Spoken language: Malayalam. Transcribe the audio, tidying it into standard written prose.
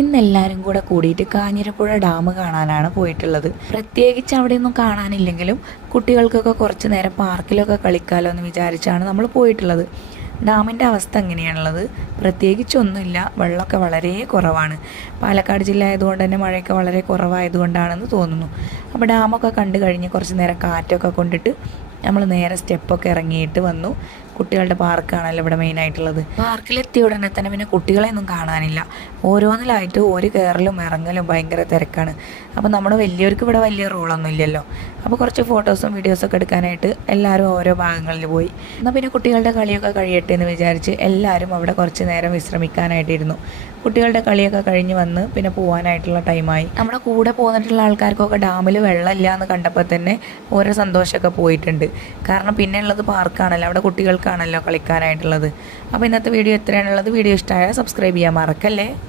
ഇന്നെല്ലാവരും കൂടെ കൂടിയിട്ട് കാഞ്ഞിരപ്പുഴ ഡാം കാണാനാണ് പോയിട്ടുള്ളത്. പ്രത്യേകിച്ച് അവിടെയൊന്നും കാണാനില്ലെങ്കിലും കുട്ടികൾക്കൊക്കെ കുറച്ച് നേരം പാർക്കിലൊക്കെ കളിക്കാമല്ലോ എന്ന് വിചാരിച്ചാണ് നമ്മൾ പോയിട്ടുള്ളത്. ഡാമിൻ്റെ അവസ്ഥ എങ്ങനെയാണുള്ളത്? പ്രത്യേകിച്ചൊന്നുമില്ല, വെള്ളമൊക്കെ വളരെ കുറവാണ്. പാലക്കാട് ജില്ല ആയതുകൊണ്ട് തന്നെ മഴയൊക്കെ വളരെ കുറവായതുകൊണ്ടാണെന്ന് തോന്നുന്നു. അപ്പോൾ ഡാമൊക്കെ കണ്ടു കഴിഞ്ഞ് കുറച്ച് നേരം കാറ്റൊക്കെ കൊണ്ടിട്ട് നമ്മൾ നേരെ സ്റ്റെപ്പൊക്കെ ഇറങ്ങിയിട്ട് വന്നു. കുട്ടികളുടെ പാർക്കാണല്ലോ ഇവിടെ മെയിനായിട്ടുള്ളത്. പാർക്കിലെത്തിയ ഉടനെ തന്നെ പിന്നെ കുട്ടികളെയൊന്നും കാണാനില്ല. ഓരോന്നിലായിട്ട് ഒരു കയറലും ഇറങ്ങലും ഭയങ്കര തിരക്കാണ്. അപ്പോൾ നമ്മുടെ വലിയവർക്ക് ഇവിടെ വലിയ റോളൊന്നും ഇല്ലല്ലോ. അപ്പോൾ കുറച്ച് ഫോട്ടോസും വീഡിയോസൊക്കെ എടുക്കാനായിട്ട് എല്ലാവരും ഓരോ ഭാഗങ്ങളിൽ പോയി. എന്നാൽ പിന്നെ കുട്ടികളുടെ കളിയൊക്കെ കഴിയട്ടെ എന്ന് വിചാരിച്ച് എല്ലാവരും അവിടെ കുറച്ച് നേരം വിശ്രമിക്കാനായിട്ടിരുന്നു. കുട്ടികളുടെ കളിയൊക്കെ കഴിഞ്ഞ് വന്ന് പിന്നെ പോകാനായിട്ടുള്ള ടൈമായി. നമ്മുടെ കൂടെ പോന്നിട്ടുള്ള ആൾക്കാർക്കൊക്കെ ഡാമിൽ വെള്ളമില്ല എന്ന് കണ്ടപ്പോൾ തന്നെ ഓരോ സന്തോഷമൊക്കെ പോയിട്ടുണ്ട്. കാരണം പിന്നെ ഉള്ളത് പാർക്കാണല്ലോ, അവിടെ കുട്ടികൾക്കാണല്ലോ കളിക്കാനായിട്ടുള്ളത്. അപ്പോൾ ഇന്നത്തെ വീഡിയോ എത്രയാണുള്ളത്? വീഡിയോ ഇഷ്ടമായാൽ സബ്സ്ക്രൈബ് ചെയ്യാൻ മറക്കല്ലേ.